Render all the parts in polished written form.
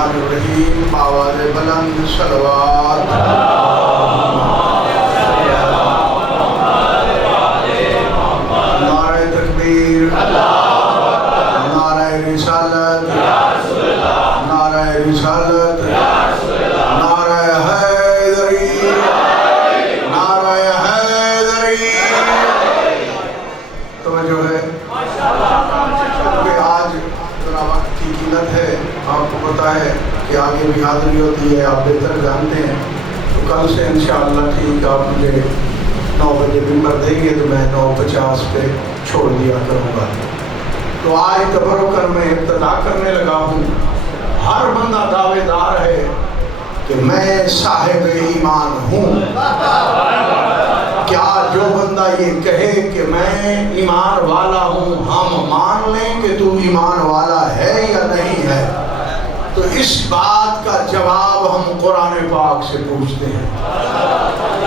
الرحمن الرحیم بآواز بلند صلوات۔ نعرہ تکبیر، نعرہ رسالت، نعرہ رسالت، نعرہ حیدری، نعرہ حیدری۔ توجہ ہے کہ آج ذرا وقت کی قلت ہے، آپ کو پتا ہے کہ آگے بھی حاضری ہوتی ہے، آپ بہتر جانتے ہیں۔ تو کل سے انشاءاللہ ٹھیک آپ مجھے 9 بجے ممبر دیں گے تو میں 9:50 پہ چھوڑ دیا کروں گا۔ تو آج تبرکن میں ابتدا کرنے لگا ہوں۔ ہر بندہ دعوے دار ہے کہ میں صاحب ایمان ہوں۔ کیا جو بندہ یہ کہے کہ میں ایمان والا ہوں، ہم مان لیں کہ تو ایمان والا ہے یا نہیں ہے؟ تو اس بات کا جواب ہم قرآن پاک سے پوچھتے ہیں۔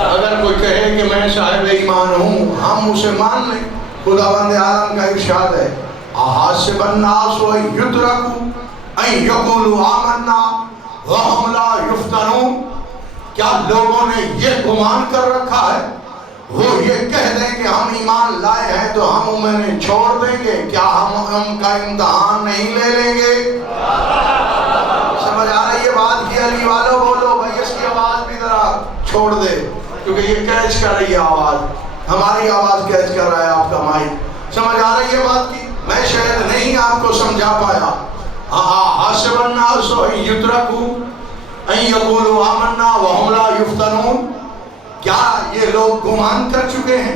اگر کوئی کہے کہ میں صاحب ایمان ہوں، ہم اسے مان لیں۔ خداوند عالم کا ارشاد ہے احاسب الناس ان یترکوا ان یقولوا آمنا وہم لا یفتنون۔ کیا لوگوں نے یہ گمان کر رکھا ہے وہ یہ کہہ دیں کہ ہم ایمان لائے ہیں تو ہم انہیں چھوڑ دیں گے؟ کیا ہم ان کا امتحان نہیں لے لیں گے؟ سمجھ آ رہی ہے بات کی؟ علی والو بولو بھائی، اس کی آواز بھی ذرا چھوڑ دے کیونکہ یہ کیچ کر رہی ہے آواز، ہماری آواز کیچ کر رہا ہے آپ کا مائک۔ سمجھ آ رہی ہے بات کی؟ میں شاید نہیں آپ کو سمجھا پایا۔ حسب الناس ان یترکوا ان یقولوا آمنا وہم لا یفتنون۔ کیا یہ لوگ گمان کر چکے ہیں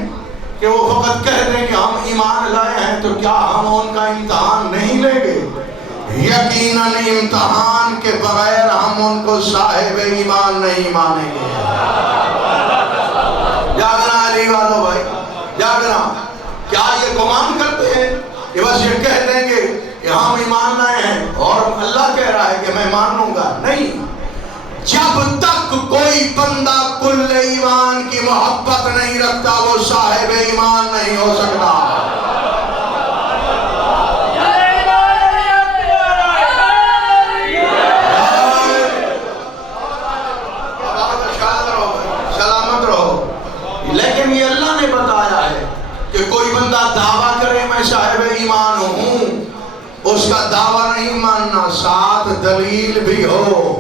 کہ وہ فقط کہہ دیں کہ ہم ایمان لائے ہیں تو کیا ہم ان کا امتحان نہیں لیں گے؟ یقیناً امتحان کے بغیر ہم ان کو صاحب ایمان نہیں مانیں گے۔ جاگنا علی والو بھائی، جاگنا۔ کیا یہ گمان کرتے ہیں کہ بس یہ کہہ دیں گے کہ ہم ایمان لائے ہیں اور اللہ کہہ رہا ہے کہ میں مان لوں گا؟ نہیں، جب تک کوئی بندہ کل ایمان کی محبت نہیں رکھتا وہ صاحب ایمان نہیں ہو سکتا۔ سلامت رہو۔ لیکن یہ اللہ نے بتایا ہے کہ کوئی بندہ دعویٰ کرے میں صاحب ایمان ہوں، اس کا دعویٰ نہیں ماننا، ساتھ دلیل بھی ہو۔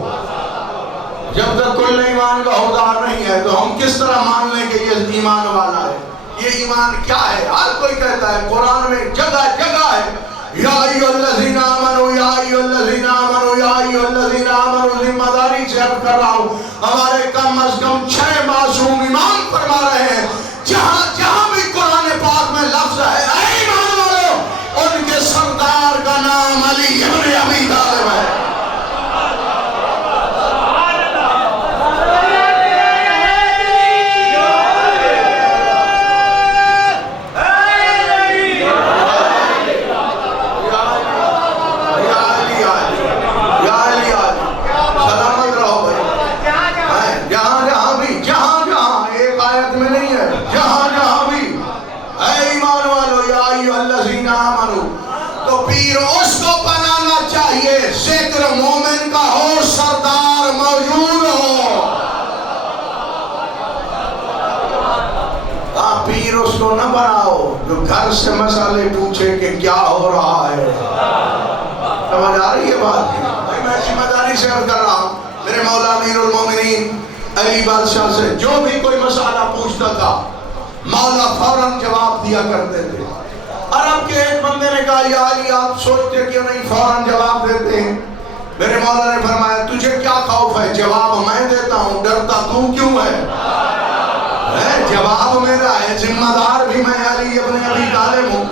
جب تک کل ایمان کا حقدار نہیں ہے تو ہم کس طرح مان لیں کہ یہ ایمان والا ہے؟ یہ ایمان کیا ہے؟ ہر کوئی کہتا ہے، قرآن میں جگہ جگہ ہے یا ایھا الذین آمنوا، یا ایھا الذین آمنوا، یا ایھا الذین آمنوا۔ ذمہ داری سے عرض کر رہا ہوں، ہمارے کم از کم 6 معصوم ایمان فرما رہے ہیں۔ جہاں جہاں بھی قرآن پاک میں لفظ ہے اے ایمان والو، ان کے سردار کا نام علی ابن ابی طالب ہے۔ تو پیر اس کو بنانا چاہیے ذکر مومن کا ہو، سردار موجود ہو۔ پیر اس کو نہ بناؤ جو گھر سے مسئلے پوچھے کہ کیا ہو رہا ہے۔ سمجھ آ رہی ہے بات؟ میں ذمہ داری سے عرض کر رہا ہوں، میرے مولا امیر المومنین علی بادشاہ سے جو بھی کوئی مسئلہ پوچھتا تھا مولا فوراً جواب دیا کرتے تھے۔ عرب کے ایک بندے نے کہا یا علی آپ سوچتے کیوں نہیں فوراً جواب دیتے ہیں؟ میرے مولا نے فرمایا تجھے کیا خوف ہے؟ جواب میں دیتا ہوں، ڈرتا تو کیوں ہے؟ جواب میرا ہے، ذمہ دار بھی میں علی ابن ابی طالب ہوں۔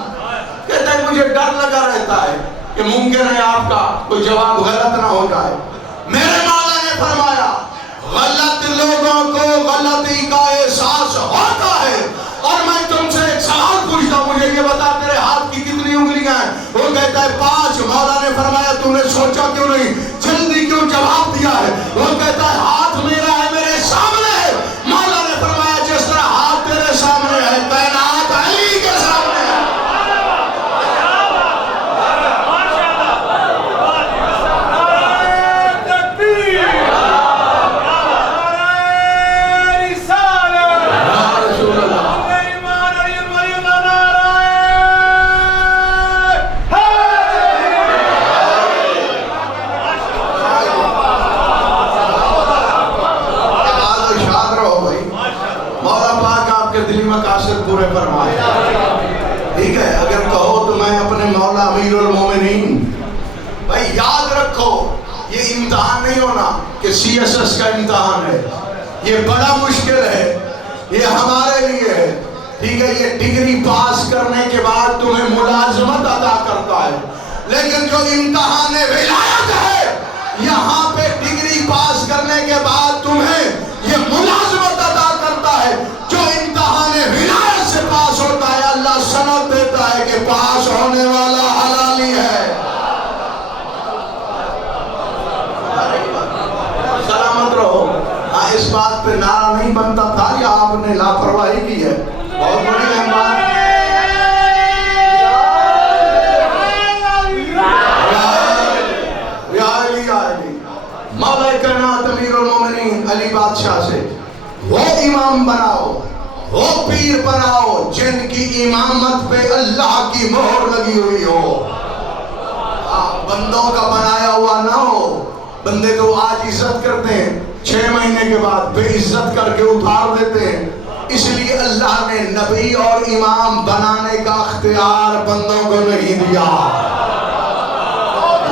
کہتا ہے مجھے ڈر لگا رہتا ہے کہ ممکن ہے آپ کا کوئی جواب غلط نہ ہو جائے۔ میرے مولا نے فرمایا غلط لوگوں کو غلطی کا احساس ہوتا ہے۔ اور میں تم سے ایک سوال پوچھتا ہوں، مجھے یہ بتا تیرے ہاتھ کی کتنی انگلیاں ہیں؟ وہ کہتا ہے 5۔ مولا نے فرمایا تم نے سوچا کیوں نہیں، جلدی کیوں جواب دیا ہے؟ وہ کہتا ہے ہاتھ میرا ہے، میرے سامنے ہے۔ مولا نے فرمایا جس طرح ہاتھ تیرے سامنے ہے کائنات علی کے سامنے ہے۔ یہ امتحان نہیں ہونا کہ CSS کا امتحان ہے، یہ بڑا مشکل ہے، یہ ہمارے لیے ہے، ٹھیک ہے؟ یہ ڈگری پاس کرنے کے بعد تمہیں ملازمت عطا کرتا ہے، لیکن جو امتحان ولایت ہے یہاں پہ ڈگری پاس کرنے کے بعد تمہیں یہ ملازمت عطا کرتا ہے۔ جو امتحان ولایت سے پاس ہوتا ہے اللہ سند دیتا ہے کہ پاس ہونے والا حلالی ہے۔ سلامت رہو۔ ہاں اس بات پہ نعرہ نہیں بنتا تھا یا آپ نے لاپرواہی کی ہے؟ بہت بڑی اہم بات۔ مولا کائنات امیر المومنین علی بادشاہ سے وہ امام بناؤ، وہ پیر بناؤ جن کی امامت پہ اللہ کی مہر لگی ہوئی ہو، بندوں کا بنایا ہوا نہ ہو۔ بندے تو آج عزت کرتے ہیں، 6 مہینے کے بعد بے عزت کر کے اتار دیتے ہیں۔ اس لیے اللہ نے نبی اور امام بنانے کا اختیار بندوں کو نہیں دیا۔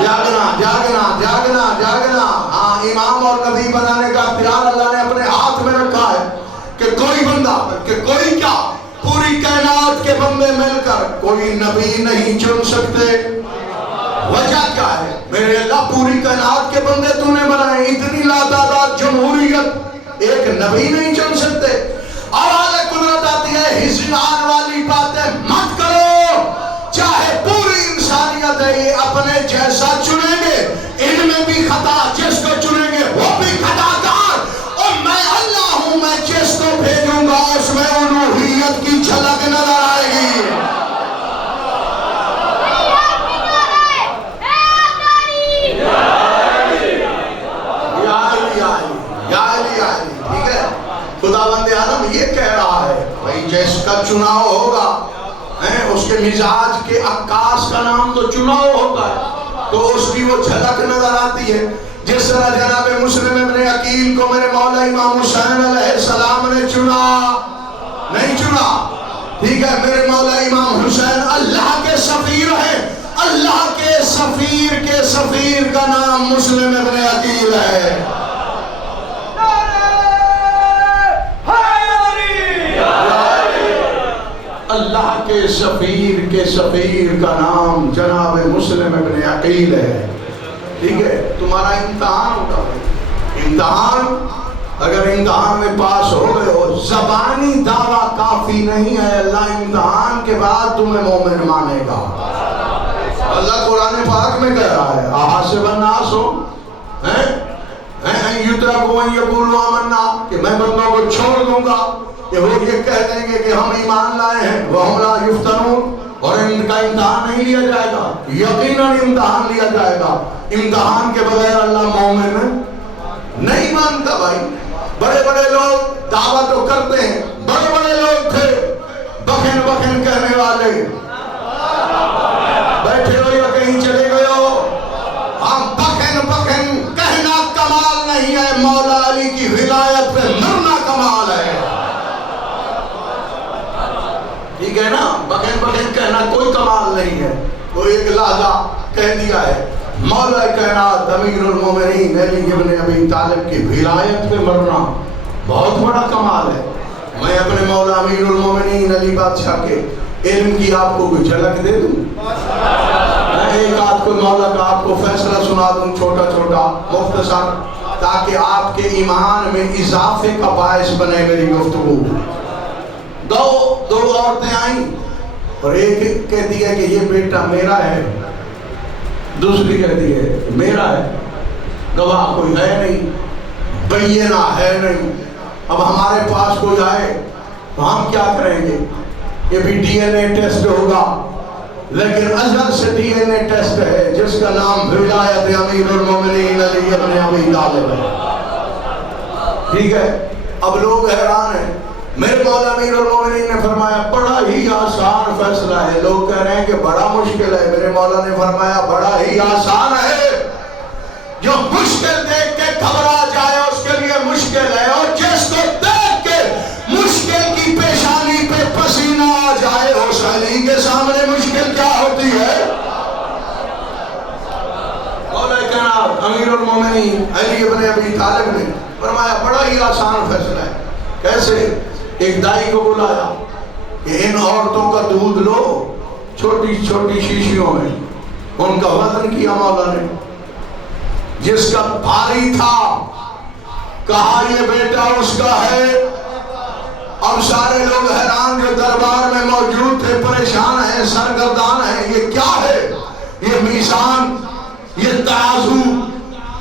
جاگنا جاگنا جاگنا جاگنا، ہاں امام اور نبی بنانے کا اختیار اللہ نے اپنے ہاتھ میں رکھا ہے کہ کوئی بندہ، کہ کوئی کیا، پوری کائنات کے بندے مل کر کوئی نبی نہیں چن سکتے۔ وجہ کیا ہے؟ میرے اللہ پوری کائنات کے بندے تو نے بنائے، اتنی لاتعداد جمہوریت، ایک نبی نہیں چن سکتے۔ آواز قدرت آتی ہے ہزیان والی باتیں مت کرو، چاہے پوری انسانیت ہے یہ اپنے جیسا چنیں گے، ان میں بھی خطا، جس کو چنیں گے وہ بھی خطا کار، اور میں اللہ ہوں، میں جس کو بھیجوں گا اس میں الوہیت کی جھلک نظر آئے گی۔ ٹھیک ہے؟ خداوند عالم یہ کہہ رہا ہے بھائی جس کا چناؤ ہوگا، اس کے مزاج کے عکاس کا نام تو چناؤ ہوتا ہے، تو اس کی وہ جھلک نظر آتی ہے۔ جس طرح جناب مسلم ابن عقیل کو میرے مولا امام حسین علیہ السلام نے چنا، نہیں چنا، ٹھیک ہے؟ میرے مولا امام حسین اللہ کے سفیر ہیں، اللہ کے سفیر کا نام مسلم ابن عقیل ہے۔ اللہ کے سفیر کا نام جناب مسلم ابن عقیل ہے، ٹھیک ہے؟ تمہارا امتحان ہوگا، امتحان، اگر امتحان میں پاس ہو گئے ہو، زبانی دعویٰ کافی نہیں ہے، اللہ امتحان کے بعد تمہیں مومن مانے گا۔ اللہ قرآن پاک میں کہہ رہا ہے احاسب الناس یترکوا ان یقولوا آمنا، کہ میں بندوں کو چھوڑ دوں گا کہ وہ یہ کہہ دیں گے کہ ہم ایمان لائے ہیں، وَهُمْ لَا يُفْتَنُونَ، اور ان کا امتحان نہیں لیا جائے گا۔ یقیناً امتحان لیا جائے گا، امتحان کے بغیر اللہ مومن نہیں مانتا۔ بھائی بڑے بڑے لوگ دعویٰ تو کرتے ہیں، بڑے بڑے لوگ تھے بخن بخن کہنے والے، بیٹھے ہو یا کہیں چلے گئے ہو، ہم بخن بخن کہنا کمال نہیں ہے، مولا علی کی ولایت پہ مرنا کمال ہے، ٹھیک ہے نا؟ بخن بخن کہنا کوئی کمال نہیں ہے۔ تو ایک لحظہ کہہ دیا ہے مولا کائنات امیر المومنین علی ابن ابی طالب کی ولایت پہ مرنا بہت بڑا کمال ہے۔ میں اپنے مولا امیر المومنین علی بادشاہ کے علم کی آپ کو کوئی جھلک دے دوں، میں ایک آدھ کو مولا کا آپ کو فیصلہ سنا دوں، چھوٹا چھوٹا مختصر، تاکہ آپ کے ایمان میں اضافے کا باعث بنے میری گفتگو۔ دو عورتیں آئیں اور ایک کہتی ہے کہ یہ بیٹا میرا ہے، دوسری کہتی ہے میرا ہے، گواہ کوئی ہے نہیں، بینہ ہے نہیں۔ اب ہمارے پاس کوئی آئے تو ہم کیا کریں گے؟ یہ بھی ڈی این اے ٹیسٹ ہوگا، لیکن ازل سے ڈی این اے ٹیسٹ ہے جس کا نام ولایت امیر المومنین علی ابن ابی طالب ہے، ٹھیک ہے؟ اب لوگ حیران ہیں، میرے مولا امیر المومنین نے فرمایا بڑا ہی آسان فیصلہ ہے، لوگ کہہ رہے ہیں کہ بڑا مشکل ہے، میرے مولا نے فرمایا بڑا ہی آسان ہے، جو مشکل دیکھ کے گھبرا جائے اس کے لیے مشکل ہے، اور جس کو دیکھ کے مشکل کی پیشانی پہ پسینہ آ جائے اس علی کے سامنے مشکل کیا ہوتی ہے؟ مولا کائنات امیر المومنین علی ابن ابی طالب نے فرمایا بڑا ہی آسان فیصلہ ہے. کیسے؟ ایک دائی کو بلایا کہ ان عورتوں کا دودھ لو چھوٹی چھوٹی شیشیوں میں. ان کا وزن کیا مولا نے. جس کا بھاری تھا کہا یہ بیٹا اس کا ہے. اب سارے لوگ حیران جو دربار میں موجود تھے پریشان ہیں سرگردان ہیں. یہ کیا ہے؟ یہ میزان، یہ ترازو،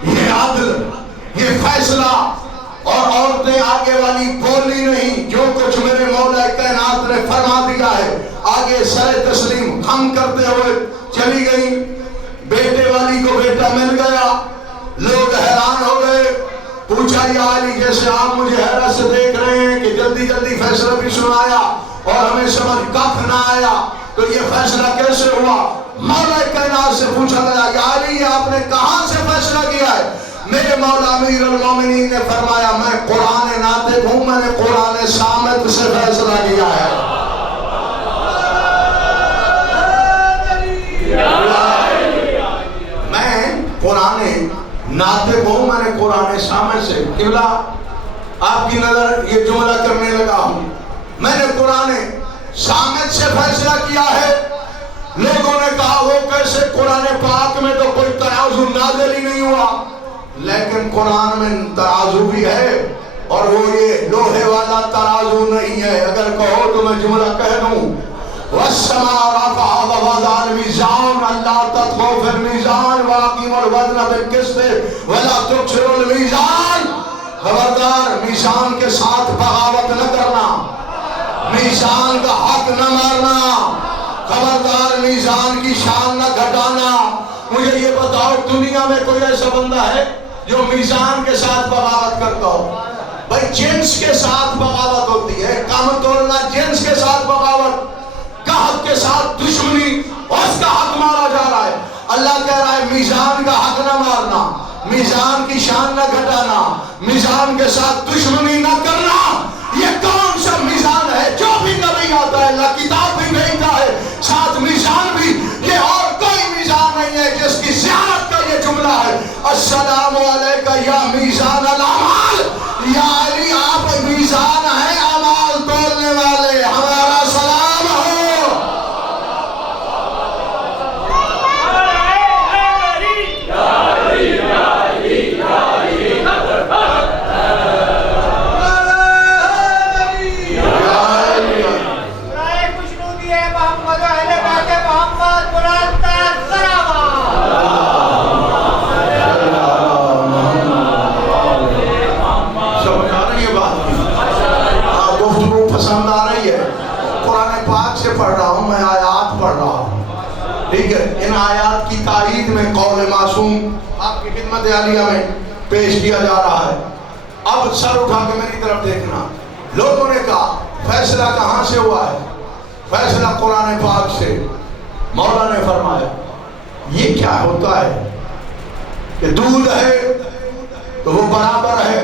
یہ عدل، یہ فیصلہ. اور عورتیں آگے والی بولی نہیں. جو کچھ میرے مولا کائنات نے فرما دیا ہے آگے سر تسلیم خم کرتے ہوئے چلی گئی. بیٹے والی کو بیٹا مل گیا. لوگ حیران ہو گئے. پوچھا یا علی جیسے آپ مجھے حیرت سے دیکھ رہے ہیں کہ جلدی جلدی فیصلہ بھی سنایا اور ہمیں سمجھ کف نہ آیا تو یہ فیصلہ کیسے ہوا؟ مولا کائنات سے پوچھا گیا یا علی یہ آپ نے کہاں سے فیصلہ کیا ہے؟ میرے مولا امیر المومنین نے فرمایا میں قرآن ناطق ہوں، میں نے قرآن صامت سے فیصلہ کیا ہے. میں قرآن ناطق ہوں، میں نے قرآن صامت سے. قبلہ آپ کی نظر یہ جملہ کرنے لگا ہوں. میں نے قرآن صامت سے فیصلہ کیا ہے. لوگوں نے کہا وہ کیسے؟ قرآن پاک میں تو کوئی ترازو نازل ہی نہیں ہوا. لیکن قرآن میں ترازو بھی ہے اور وہ یہ لوہے والا ترازو نہیں ہے. اگر کہو تو میں جملہ کہہ دوں وَالسَّمَاءَ رَفَعَهَا وَوَضَعَ الْمِيزَانَ أَلَّا تَطْغَوْا فِي الْمِيزَانِ وَأَقِيمُوا الْوَزْنَ بِالْقِسْطِ وَلَا تُخْسِرُوا الْمِيزَانَ. خبردار میزان کے ساتھ بغاوت نہ کرنا، میزان کا حق نہ مارنا، خبردار میزان کی شان نہ گھٹانا. مجھے یہ بتاؤ دنیا میں کوئی ایسا بندہ ہے جو میزان کے ساتھ بغاوت کرتا ہو؟ بھائی جنس کے ساتھ بغاوت ہوتی ہے، کم تولنا جنس کے ساتھ بغاوت، گاہک کے ساتھ دشمنی، اس کا حق مارا جا رہا ہے. اللہ کہہ رہا ہے میزان کا حق نہ مارنا، میزان کی شان نہ گھٹانا، میزان کے ساتھ دشمنی نہ کرنا. یہ کون سا میزان ہے؟ جو بھی نبی آتا ہے اللہ کتاب بھی بھیجتا ہے ساتھ میزان بھی. یہ اور کوئی میزان نہیں ہے جس کی زیارت کا یہ جملہ ہے السلام علیکہ یا میزان الاعمال. یا علی آپ میزان ہیں اعمال تولنے والے، ہمارا سلام ہو. ٹھیک ہے، ان آیات کی تائید میں قول معصوم آپ کی خدمت عالیہ میں پیش کیا جا رہا ہے. اب سر اٹھا کے میری طرف دیکھنا. لوگوں نے کہا فیصلہ کہاں سے ہوا ہے؟ فیصلہ قرآن پاک سے. مولا نے فرمایا یہ کیا ہوتا ہے کہ دودھ ہے تو وہ برابر ہے،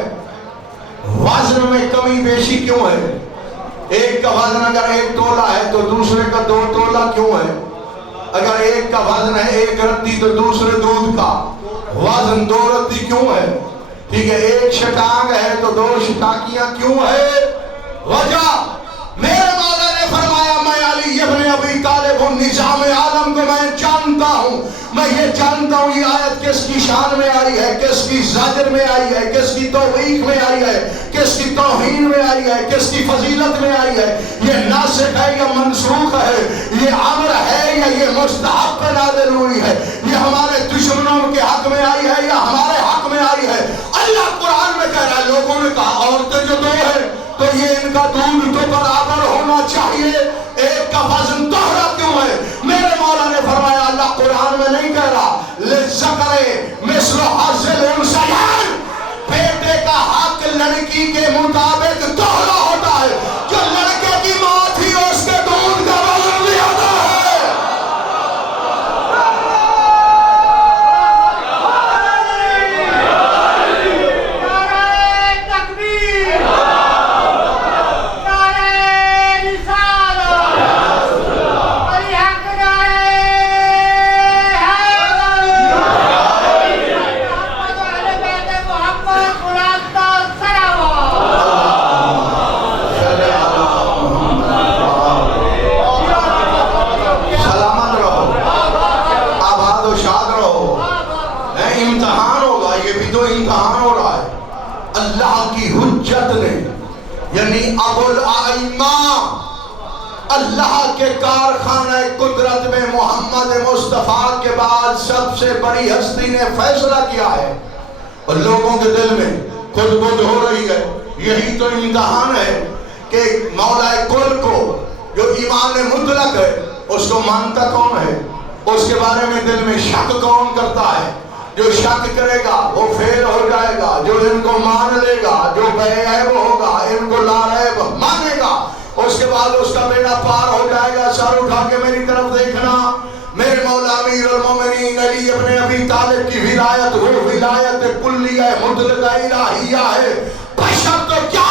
وزن میں کمی بیشی کیوں ہے؟ ایک کا وزن اگر 1 تولہ ہے تو دوسرے کا 2 تولہ کیوں ہے؟ اگر ایک کا وزن ہے 1 رتی تو دوسرے دودھ کا وزن 2 رتی کیوں ہے؟ ٹھیک ہے، 1 شٹانگ ہے تو 2 شٹانگیاں کیوں ہے؟ وجہ میرے مولا نے فرمایا میں علی ابن ابی طالب ہوں، نظام عالم کو میں جانتا ہوں. میں یہ جانتا ہوں یہ آیت کس کی شان میں آئی ہے، کس کی زجر میں آئی ہے، کس کی توبیخ میں آئی ہے، کس کی توہین میں آئی ہے، کس کی فضیلت میں آئی ہے. یہ ناسخ ہے یا منسوخ ہے، یہ امر ہے یا یہ مستحب پر نازل ہوئی ہے، یہ ہمارے دشمنوں کے حق میں آئی ہے یا ہمارے حق میں آئی ہے. اللہ قرآن میں کہہ رہا ہے. لوگوں نے کہا عورتیں جو 2 ہیں تو یہ ان کا دودھ تو برابر ہونا چاہیے، ایک کا وزن دوہرا کیوں ہے؟ میرے مولا نے فرمایا اللہ قرآن میں نہیں کہہ رہا لِلذَّكَرِ مِثْلُ حَظِّ الْأُنثَيَيْنِ، بیٹے کا حق لڑکی کے مطابق دوہرا ہوتا ہے. جو لڑکے کی ماں تھی اس کے دودھ کا وزن بھی ہوتا ہے. یہ بھی تو امتحان ہو رہا ہے. اللہ کی حجت نے یعنی ابو الائمہ اللہ کے کارخانہ قدرت میں محمد مصطفیٰ کے بعد سب سے بڑی ہستی نے فیصلہ کیا ہے اور لوگوں کے دل میں خود بدھ ہو رہی ہے. یہی تو امتحان ہے کہ مولا کل کو جو ایمان مطلق ہے اس کو مانتا کون ہے, اس کے بارے میں دل میں شک کون کرتا ہے. جو شک کرے گا وہ فیل ہو جائے گا, جو ان کو مان لے گا, جو بے عیب ہوگا ان کو لا عیب مانے گا, اس کے بعد اس کا بیڑا پار ہو جائے گا. سر اٹھا کے میری طرف دیکھنا, میرے مولا امیر المومنین علی ابن ابی طالب کی ولایت وہ ولایت کلیہ مطلقہ الہیہ ہے. بشر تو کیا,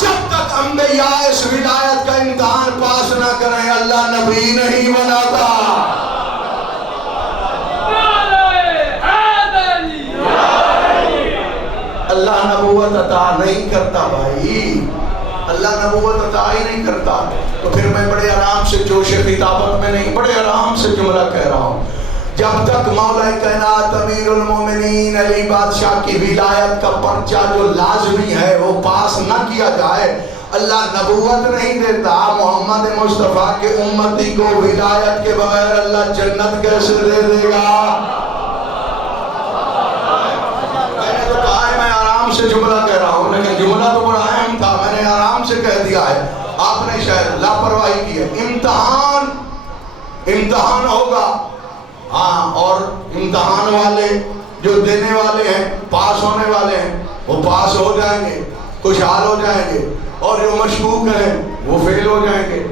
جب تک انبیاء اس ولایت کا امتحان پاس نہ کریں اللہ نبی نہیں بناتا. اللہ نبوت عطا نہیں کرتا بھائی, اللہ نبوت عطا ہی نہیں کرتا. تو پھر میں بڑے آرام سے جوش خطابت میں نہیں, بڑے آرام سے جملہ کہہ رہا ہوں. جب تک مولا کائنات امیر المومنین علی بادشاہ کی ولایت کا پرچہ جو لازمی ہے وہ پاس نہ کیا جائے اللہ نبوت نہیں دیتا. محمد مصطفیٰ کے امتی کو ولایت کے بغیر اللہ جنت کیسے دے دے گا؟ میں نے تو کہا ہے میں آرام سے جملہ کہہ رہا ہوں, لیکن جملہ تو بڑا اہم تھا, میں نے آرام سے کہہ دیا ہے, آپ نے شاید لاپرواہی کی ہے. امتحان ہوگا, ہاں, اور امتحان والے جو دینے والے ہیں پاس ہونے والے ہیں وہ پاس ہو جائیں گے, خوشحال ہو جائیں گے, اور جو مشکوک ہیں وہ فیل ہو جائیں گے.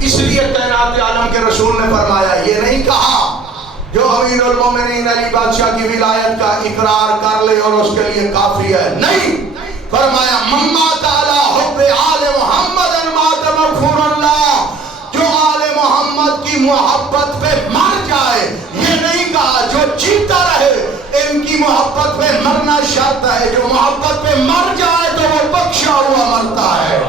اس لیے کائنات عالم کے رسول نے فرمایا, یہ نہیں کہا جو امیر المومنین علی بادشاہ کی ولایت کا اقرار کر لے اور اس کے لیے کافی ہے, نہیں, فرمایا مما تعالی حب آل محمد مات مغفور اللہ, جو آل محمد کی محبت پہ مر جائے. یہ نہیں کہا جو جیتا رہے ان کی محبت پہ مرنا شرط ہے, جو محبت پہ مر جائے تو وہ بخشا ہوا مرتا ہے.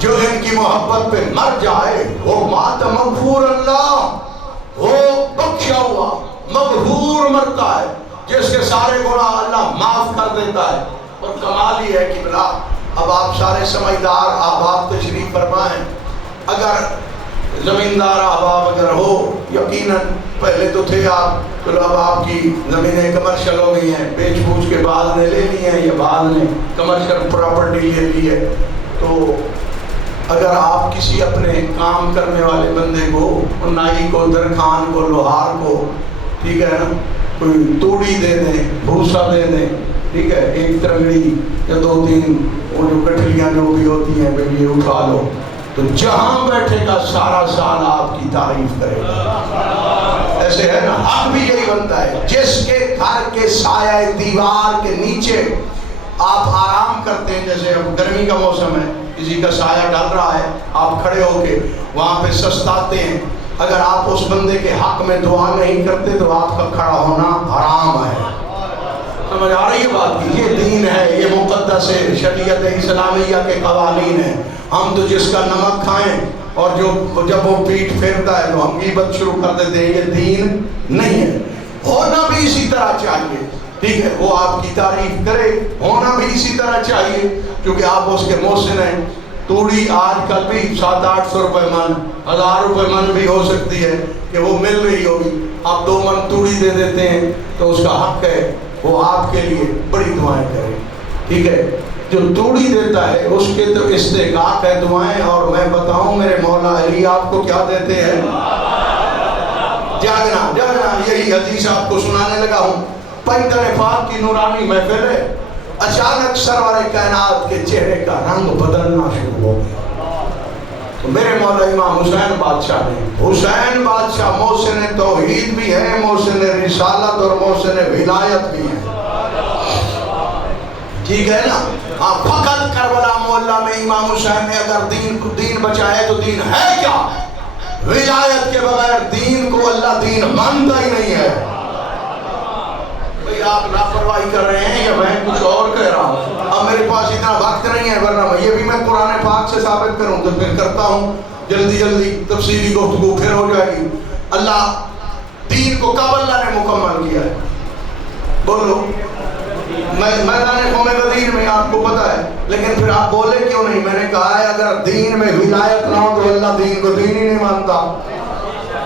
جو ان کی محبت پہ مر جائے وہ مات مغفور اللہ, وہ بخشا ہوا مغفور مرتا ہے, جس کے سارے گناہ اللہ معاف کر دیتا ہے. اور کمال ہی ہے کہ بلا اب آپ سارے سمجھدار احباب تشریف فرمائیں. اگر زمیندار احباب اگر ہو, یقیناً پہلے تو تھے آپ, تو اب آپ کی زمینیں کمرشل ہو گئی ہیں, بیچ بوچھ کے بعد نے لے لی ہیں یا بعد نے کمرشل پراپرٹی لے لی ہے. تو اگر آپ کسی اپنے کام کرنے والے بندے کو, نائی کو, درخان کو, لوہار کو, ٹھیک ہے نا, کوئی توڑی دے دیں, بھوسا دے دیں, ٹھیک ہے, ایک ترنگڑی یا 2-3 وہ جو کٹھلیاں جو بھی ہوتی ہیں یہ اٹھا لو, تو جہاں بیٹھے گا سارا سال آپ کی تعریف کرے گا. ایسے ہے نا, حق بھی یہی بنتا ہے. جس کے گھر کے سایہ دیوار کے نیچے آپ آرام کرتے ہیں, جیسے اب گرمی کا موسم ہے, کسی کا سایہ ڈال رہا ہے, آپ کھڑے ہو کے وہاں پہ سستاتے ہیں, اگر آپ اس بندے کے حق میں دعا نہیں کرتے تو آپ کا کھڑا ہونا حرام ہے. سمجھ آ رہی ہے بات کی؟ یہ دین ہے, یہ مقدس ہے, شریعت اسلامیہ کے قوانین ہیں. ہم تو جس کا نمک کھائیں اور جب وہ پیٹ پھیرتا ہے تو ہم غیبت شروع کر دیتے ہیں, یہ دین نہیں ہے. ہونا بھی اسی طرح چاہیے, ٹھیک ہے, وہ آپ کی تعریف کرے, ہونا بھی اسی طرح چاہیے, کیونکہ آپ اس کے محسن ہیں. توڑی آج کل بھی 700-800 روپے من, 1000 روپے من بھی ہو سکتی ہے کہ وہ مل رہی ہوگی, آپ 2 من توڑی دے دیتے ہیں تو اس کا حق ہے وہ آپ کے لیے بڑی دعائیں کرے, ٹھیک ہے. جو توڑی دیتا ہے اس کے تو استحقاق ہے دعائیں. اور میں بتاؤں میرے مولا علی آپ کو کیا دیتے ہیں؟ جاگنا, جاگنا. یہی حدیث آپ کو سنانے لگا ہوں. پیدر پاک کی نورانی محفل ہے, اچانک سرور کائنات کے چہرے کا رنگ بدلنا شروع ہو گیا. تو میرے مولا امام حسین بادشاہ نے, حسین بادشاہ محسن توحید بھی ہے, محسن رسالت اور محسن ولایت بھی ہے, ٹھیک ہے نا. ہاں, فقط کربلا محلہ میں امام حسین نے اگر دین بچائے تو دین ہے کیا؟ ولایت کے بغیر دین کو اللہ دین مانتا ہی نہیں ہے. آپ لاپرواہی کر رہے ہیں یا میں کچھ اور کہہ رہا ہوں؟ اب میرے پاس اتنا وقت نہیں ہے، ورنہ یہ بھی میں قرآن پاک سے ثابت کروں تو پھر کرتا ہوں، جلدی جلدی تفصیلی گفتگو پھر ہو جائے گی۔ اللہ دین کو کب اللہ نے مکمل کیا ہے؟ بولو۔ میدان قوم غدیر میں آپ کو پتا ہے، لیکن پھر آپ بولے کیوں نہیں؟ میں نے کہا ہے اگر دین میں ولایت نہ ہو تو اللہ دین کو دین ہی نہیں مانتا۔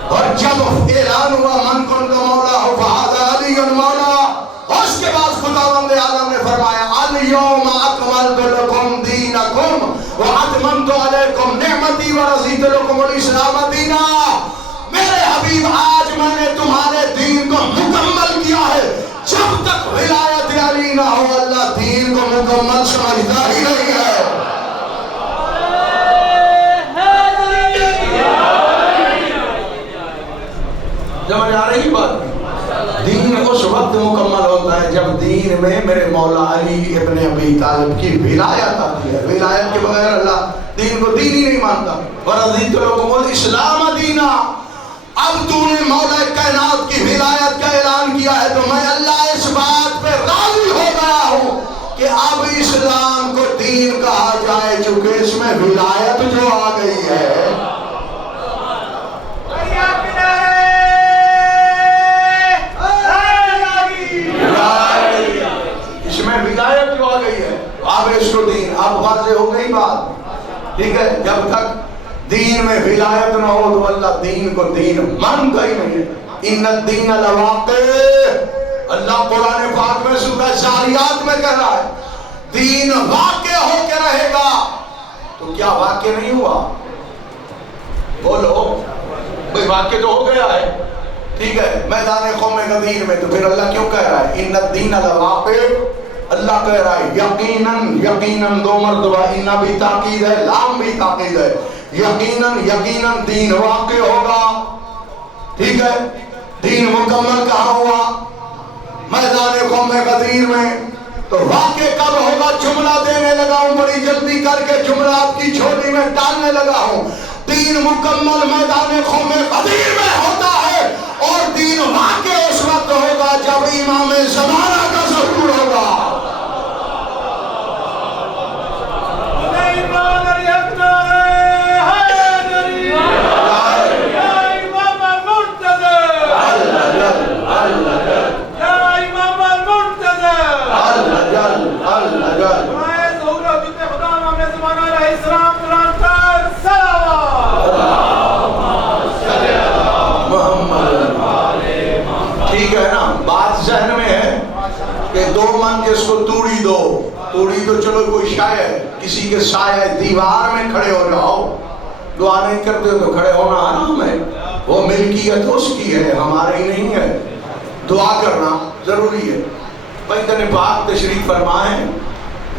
اور جب اعلان ہوا من کنت مولا فہذا علی مولا، اس کے بعد خداوند عالم نے فرمایا الیوم اکملت لکم دینکم واتممت علیکم نعمتی ورضیت لکم الاسلام دینا۔ میرے حبیب آج میں نے تمہارے دین کو مکمل کیا ہے۔ جب تک ولایت علی نہ ہو اللہ دین کو مکمل سمجھتا ہی نہیں ہے۔ سمجھ آ رہی بات؟ دین اس وقت مکمل ہوتا ہے جب دین میں میرے مولا علی ابن ابی طالب کی ولایت آتی ہے۔ ولایت کے بغیر اللہ دین کو دین ہی نہیں مانتا۔ وَرَضِيتُ لَكُمُ الْإِسْلَامَ دِينًا۔ اب تو نے مولا کائنات کی ولایت کا اعلان کیا ہے تو میں اللہ اس بات پہ راضی ہو گیا ہوں کہ اب اسلام کو دین کہا جائے، چونکہ اس میں ولایت جو آ گئی ہے۔ اس میں ولایت جو آ گئی ہے اب اس کو دین، اب واضح ہو گئی بات، ٹھیک ہے؟ جب تک دین میں ولایت نہ ہو تو اللہ دین کو دین مانتا ہی نہیں ہے۔ ان الدین لواقع، اللہ قرآن پاک میں سورہ زاریات میں کہہ رہا ہے دین واقع ہو کے رہے گا۔ تو کیا واقع نہیں ہوا؟ بولو بھئی واقع تو ہو گیا ہے، ٹھیک ہے؟ میدان قوم غدیر میں تو پھر اللہ کیوں کہہ رہا ہے ان الدین لواقع؟ اللہ کہہ رہا ہے یقیناً، یقیناً دو مرتبہ، ان بھی تاکید ہے، لام بھی تاکید ہے، یقیناً یقیناً دین واقع ہوگا، ٹھیک ہے؟ دین مکمل کہاں ہوا؟ میدان قوم غدیر میں۔ تو واقع کب ہوگا؟ جملہ دینے لگا ہوں، بڑی جلدی کر کے جملہ آپ کی جھولی میں ڈالنے لگا ہوں۔ دین مکمل میدان قوم غدیر میں ہوتا ہے، اور دین واقع اس وقت ہوگا جب امام زمانہ کا ظہور ہوگا۔ ٹھیک ہے نا؟ بات ذہن میں ہے کہ دو من جس کو توڑی دو، توڑی تو چلو کوئی شاید کسی کے سایہ دیوار میں کھڑے ہو جاؤ، دعا نہیں کرتے تو کھڑے ہونا حرام ہے، وہ ملکیت اس کی ہے، ہماری نہیں ہے۔ دعا کرنا ضروری ہے۔ پیغمبر پاک تشریف فرمائیں،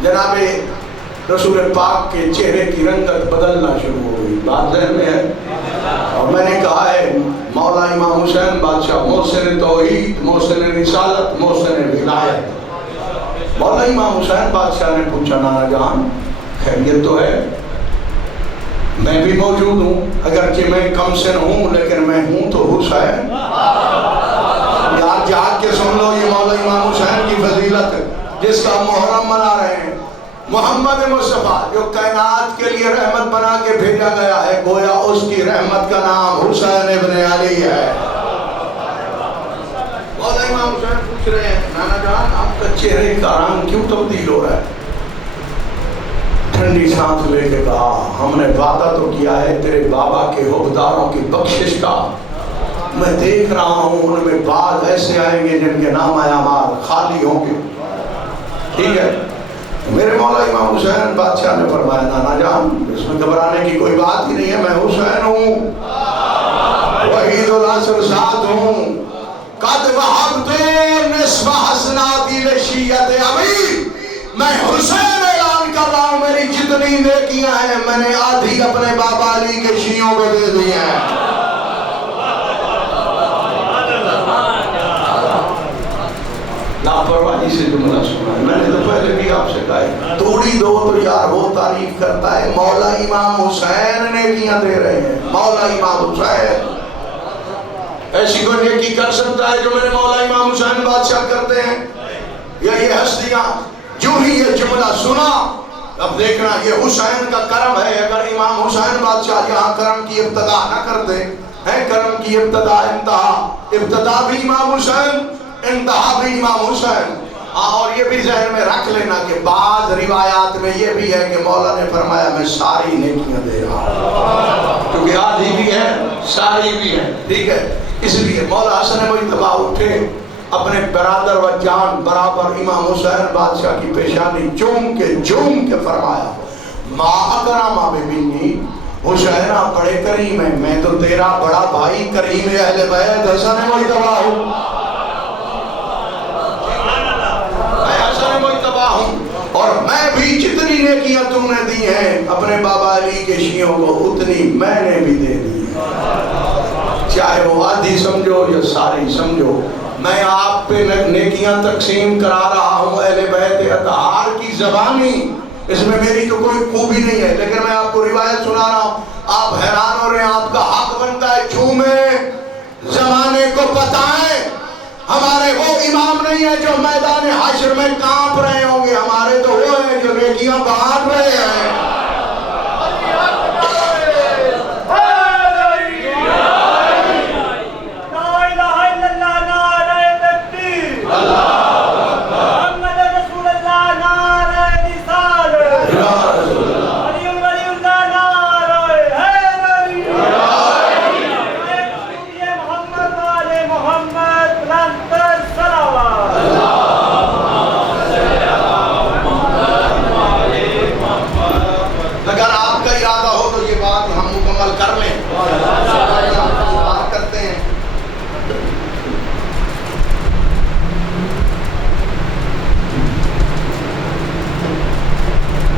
جناب رسول پاک کے چہرے کی رنگت بدلنا شروع ہو گئی، بات ذہن میں ہے۔ اور میں نے کہا ہے مولا امام حسین بادشاہ محسن توحید، محسن رسالت، محسن ولایت۔ مولا امام حسین بادشاہ نے پوچھا نانا جان خیریت تو ہے؟ میں بھی موجود ہوں، اگرچہ میں کم سن ہوں لیکن میں ہوں تو حسین۔ یار جاگ کے سن لو، یہ مولا امام حسین کی فضیلت جس کا محرم منا رہے ہیں۔ محمد مصطفیٰ جو کائنات کے لیے رحمت بنا کے بھیجا گیا ہے، گویا اس کی رحمت کا نام حسین ابن علی ہے۔ مولا امام حسین پوچھ رہے ہیں نانا جان آپ کا چہرے کا رنگ کیوں تبدیل ہو رہا ہے؟ ٹھنڈی سانس لے کے کہا ہم نے وعدہ تو کیا ہے تیرے بابا کے حقداروں کی بخشش کا، میں دیکھ رہا ہوں ان میں بعض ایسے آئیں گے جن کے نام اعمال خالی ہوں گے، ٹھیک ہے؟ میرے مولا امام حسین بادشاہ نے فرمایا نانا جان اس میں گھبرانے کی کوئی بات ہی نہیں ہے، میں حسین ہوں، وحید العصر ساتھ ہوں، قد وہبت نصف حسناتی لشیعت ابی، میں حسین اعلان کر رہا ہوں میری جتنی نیکیاں ہیں میں نے آدھی اپنے بابا علی کے شیعوں کو دے دی ہیں۔ لاپرواہی سے جملہ سنا ہے، میں نے تو پہلے بھی آپ سے کہا ہے توڑی دو تو یار وہ تعریف کرتا ہے، مولا امام حسین نیکیاں دے رہے ہیں، مولا امام حسین ایسی کوئی نیکی کر سکتا ہے جو میرے مولا امام حسین بادشاہ کرتے ہیں؟ یا یہ ہستیاں جو یوں ہی یہ جملہ سنا. اب دیکھنا یہ حسین کا کرم ہے. اگر امام حسین بادشاہ یہاں کرم کی ابتدا نہ کرتے ہیں، کرم کی ابتدا ابتدا بھی امام حسین، انتہا بھی امام حسین. اور یہ بھی ذہن میں رکھ لینا کہ بعض روایات میں یہ بھی ہے کہ مولا نے فرمایا میں ساری نیکیاں دے رہا ہوں، کیونکہ آدھی بھی ہے ساری بھی ہے. ٹھیک ہے، اس لیے مولا حسن مجتبیٰ اٹھے، اپنے برادر و جان برابر امام حسین بادشاہ کی پیشانی چوم کے فرمایا ما اکرم بمنی حسین آپ بڑے کریم ہیں، میں تو تیرا بڑا بھائی کریم اہل بیت حسن مجتبیٰ ہوں، میں حسن مجتبیٰ ہوں، اور میں بھی جتنی نیکیاں تم نے دی ہیں اپنے بابا علی کے شیعوں کو اتنی میں نے بھی دے دی، چاہے وہ آدھی سمجھو یا ساری سمجھو. میں آپ پہ نیکیاں تقسیم کرا رہا ہوں اہل بیت اطہار کی زبانی، اس میں میری تو کوئی خوبی نہیں ہے، لیکن میں آپ کو روایت سنا رہا ہوں. آپ حیران ہو رہے ہیں، آپ کا حق بنتا ہے جھومیں، زمانے کو بتائیں. ہمارے وہ امام نہیں ہے جو میدان حشر میں کانپ رہے ہوں گے، ہمارے تو وہ ہیں جو نیکیاں بانٹ رہے ہیں.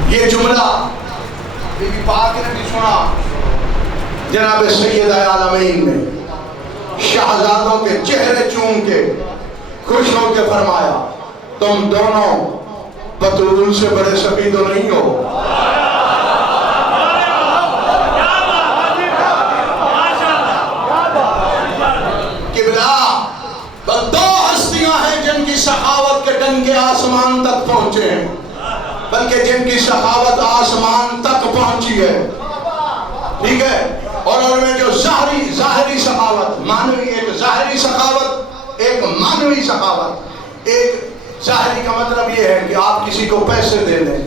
یہ جملہ بی بی پاک نے بھی سنا. جناب سید عالمین نے شہزادوں کے چہرے چوم کے خوش ہو کے فرمایا تم دونوں بطول سے بڑے سبھی تو نہیں ہو. قبلہ دو ہستیاں ہیں جن کی سخاوت کے ڈنکے آسمان تک پہنچے ہیں، بلکہ جن کی سخاوت آسمان تک پہنچی ہے. ٹھیک ہے، اور ان میں جو ظاہری سخاوت، معنوی، ایک ظاہری سخاوت، ایک معنوی سخاوت. ایک ظاہری کا مطلب یہ ہے کہ آپ کسی کو پیسے دے دیں،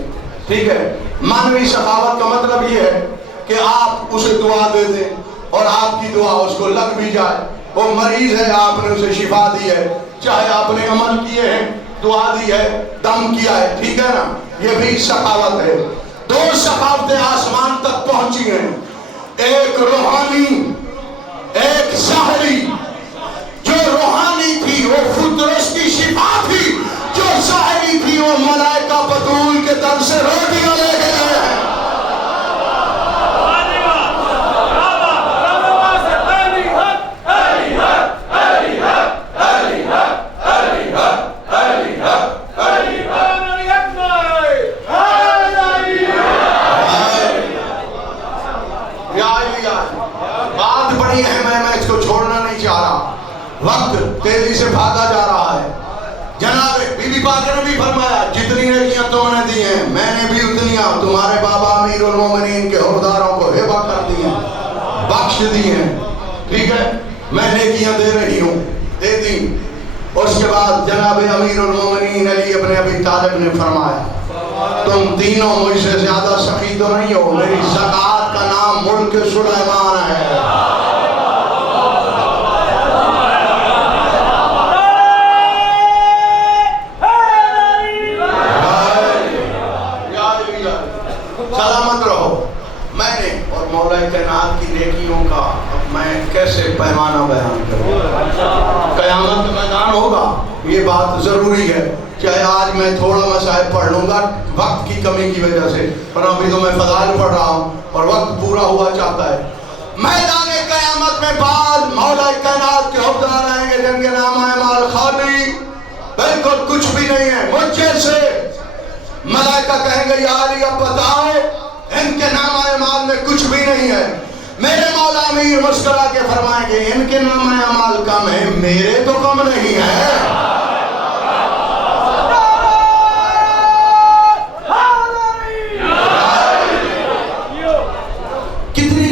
ٹھیک ہے. معنوی سخاوت کا مطلب یہ ہے کہ آپ اسے دعا دے دیں اور آپ کی دعا اس کو لگ بھی جائے. وہ مریض ہے، آپ نے اسے شفا دی ہے، چاہے آپ نے عمل کیے ہیں، دعا دی ہے، دم کیا ہے، ٹھیک ہے نا، یہ بھی سخاوت ہے. دو سخاوتیں آسمان تک پہنچی ہیں، ایک روحانی، ایک ظاہری. جو روحانی تھی وہ فطرت کی شفا تھی، جو ظاہری تھی وہ ملائکہ بطول کے در سے روٹیاں لے کے گئے ہیں. وقت تیزی سے بھاگا جا رہا ہے. جناب بی بی پاک نے بھی فرمایا جتنی نیکیاں تم نے دی ہیں میں نے بھی اتنیاں تمہارے بابا امیر المومنین کے حورداروں کو ہبہ کر دی ہیں، بخش دی ہیں. ٹھیک ہے، میں نیکیاں دے رہی ہوں، دے دی. اس کے بعد جناب امیر المومنین علی ابن ابی طالب نے فرمایا تم تینوں مجھ سے زیادہ سخی تو نہیں ہو، میری زکوٰۃ کا نام ملک سلیمان ہے. سلامت رہو. میں نے اور مولا کائنات کی نیکیوں کا اب میں کیسے پیمانہ بیان کروں. قیامت کا میدان ہوگا، یہ بات ضروری ہے. چاہے آج میں تھوڑا مسائل پڑھ لوں گا وقت کی کمی کی وجہ سے، پر ابھی تو میں فضائل پڑھ رہا ہوں اور وقت پورا ہوا چاہتا ہے. میدان قیامت میں بعد مولا کائنات کے حوردار آئیں گے جن کے نام ہے مال خالی، بالکل کچھ بھی نہیں ہے مجھ جیسے. ملائکہ کہیں گے یا علی اب بتاؤ، ان کے نام اعمال میں کچھ بھی نہیں ہے. میرے مولا امیر مسکرا کے فرمائیں گے ان کے نام اعمال کم ہے، میرے تو کم نہیں ہے.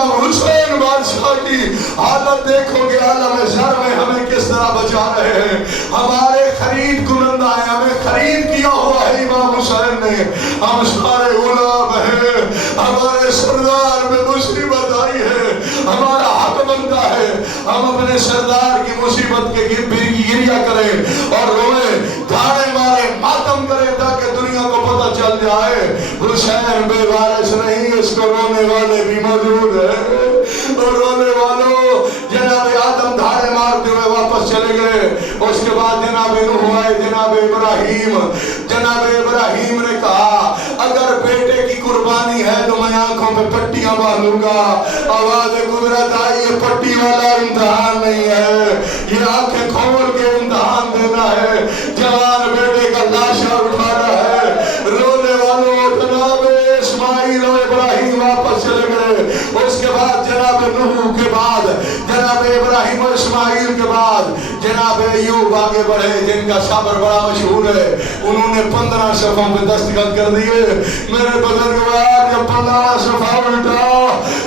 امام حسین بادشاہ کی حالت دیکھو گے عالم زر میں ہمیں کس طرح بچا رہے ہیں. ہمارے خرید کنندہ ہیں, ہمیں خرید کیا ہوا ہے امام حسین نے. ہم سارے غلام ہیں, ہمارے سردار میں مصیبت آئی ہے, ہمارا حق بنتا ہے ہم اپنے سردار کی مصیبت کے گریہ کریں اور روئیں, دھاڑے مارے, ماتم کریں تاکہ دنیا کو پتہ چل جائے حسین بے وارث نہیں, اس کو رونے والے بھی موجود ہیں. اور رونے والوں, جناب آدم دھاڑے مارتے ہوئے واپس چلے گئے. اس کے بعد جناب نوح آئے, جناب ابراہیم نے کہا اگر بیٹے کی قربانی ہے تو میں آنکھوں پہ پٹیاں باندھوں گا. آواز قدرت آئی, یہ پٹی والا امتحان نہیں ہے, یہ آنکھیں کھول کے امتحان دینا ہے. جوان بیٹے کا لاشا اٹھانا ہے. رونے والوں, جناب اسماعیل اور ابراہیم واپس چلے گئے. اس کے بعد جناب نوح کے بعد, جناب ابراہیم اور اسماعیل کے بعد جناب ایوب آگے بڑھے, جن کا صبر بڑا مشہور ہے. انہوں نے 15 صفوں پہ دستخط کر دیے. میرے بزرگوار جب 15 صفحہ الٹا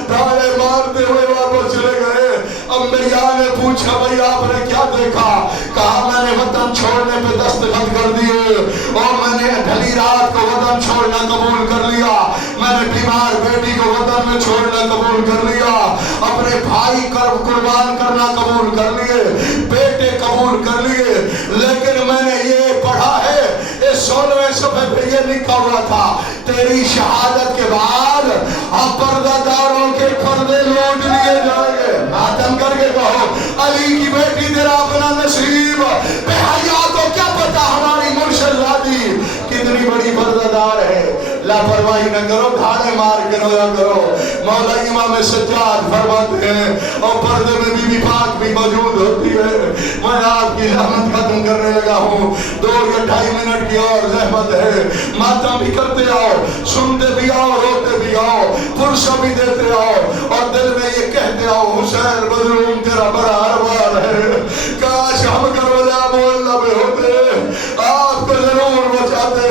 تاڑے مارتے ہوئے واپس چلے گئے. انبیاء نے پوچھا بھئی آپ نے کیا دیکھا؟ کہا میں نے وطن چھوڑنے پہ دستخط کر دیے اور میں نے ڈھلی رات کو وطن چھوڑنا قبول کر لیا. میں نے بیمار بیٹی کو وطن میں چھوڑنا قبول کر لیا. اپنے بھائی کو قربان کرنا قبول کر لیے, بیٹے قبول کر لیے. لیکن میں نے یہ پڑھا ہے, اس 16ویں صفحے پہ یہ لکھا ہوا تھا تیری شہادت کے بعد اب پردہ داروں کے پردے لوٹ لیے جائیں گے. ماتم کر کے کہو علی کی بیٹی تیرا اپنا نصیب. بے حیا کو کیا پتا ہماری مرشد زادی کتنی بڑی پردہ دار ہے. لاپرواہی نہ کرو, دھاڑے مار کے رویا کرو. مولا امام سجاد فرماتے ہیں اور پردے میں بی بی پاک بھی موجود ہوتی ہے. میں آپ کی زحمت ختم کرنے لگا ہوں, 2 یا 2.5 منٹ کی اور زحمت ہے. ماتم بھی کرتے آؤ, سنتے بھی آؤ, روتے بھی آؤ, پرسہ بھی دیتے آؤ اور دل میں یہ کہتے آؤ حسین مظلوم تیرا بڑا ارمان ہے. کاش ہم کربلا محلہ میں ہوتے, آپ کو ضرور بچاتے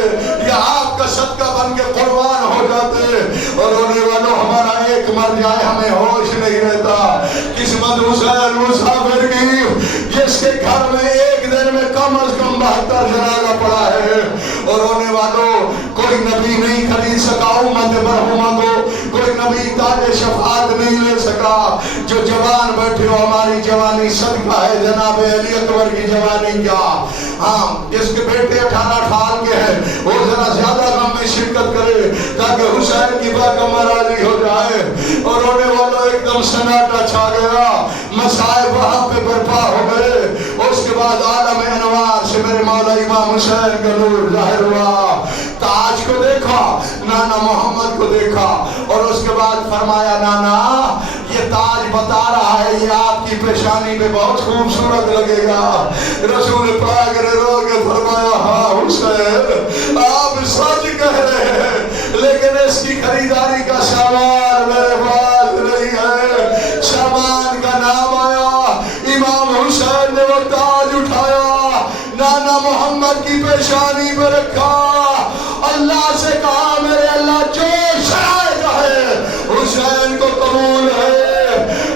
یا آپ کا صدقہ بن کے قربان ہو جاتے. اور رونے والوں, ہمارا ایک مر جائے ہمیں ہوش نہیں رہتا. قسمت حسین مسافر کی جس کے گھر میں ایک دن میں کم از کم 72 جنازہ پڑا ہے. اور رونے والوں, کوئی نبی نہیں خرید سکا امت مرحومہ کو, کوئی نبی تاج شفاعت نہیں لے سکا. جو جوان بیٹھے ہو, ہماری جوانی صدقہ ہے جناب علی اکبر کی جوانی کیا. ہاں, جس کے بیٹے 18 سال کے ہیں وہ ذرا زیادہ غم میں شرکت کرے تاکہ حسین کی باقم راضی ہو جائے. اور رونے والوں, ایک دم سناٹا چھا گیا, مصائب وہاں پہ برپا ہو گئے. اس کے بعد عالم انوار سے میرے مولا امام حسین کا نور ظاہر ہوا. تاج کو دیکھا, نانا محمد کو دیکھا اور اس کے بعد فرمایا نانا یہ تاج بتا رہا ہے یہ آپ کی پیشانی پہ بہت خوبصورت لگے گا. رسول پاک نے رو کے فرمایا ہاں حسین آپ سچ کہہ رہے ہیں, لیکن اس کی خریداری کا سامان میرے پاس نہیں ہے. سامان کا نام آیا, امام حسین نے وہ تاج اٹھایا, نانا محمد کی پیشانی پہ رکھا. اللہ سے کہا میرے اللہ جو شرائط ہے حسین کو قبول ہے,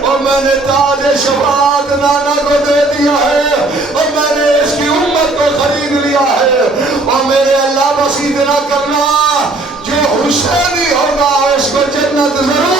اور میں نے تاج شفاعت نانا کو دے دیا ہے, اور میں نے اس کی امت کو خرید لیا ہے. اور میرے اللہ بس اتنا کرنا, جو حسینی ہوگا اس کو جنت ضرور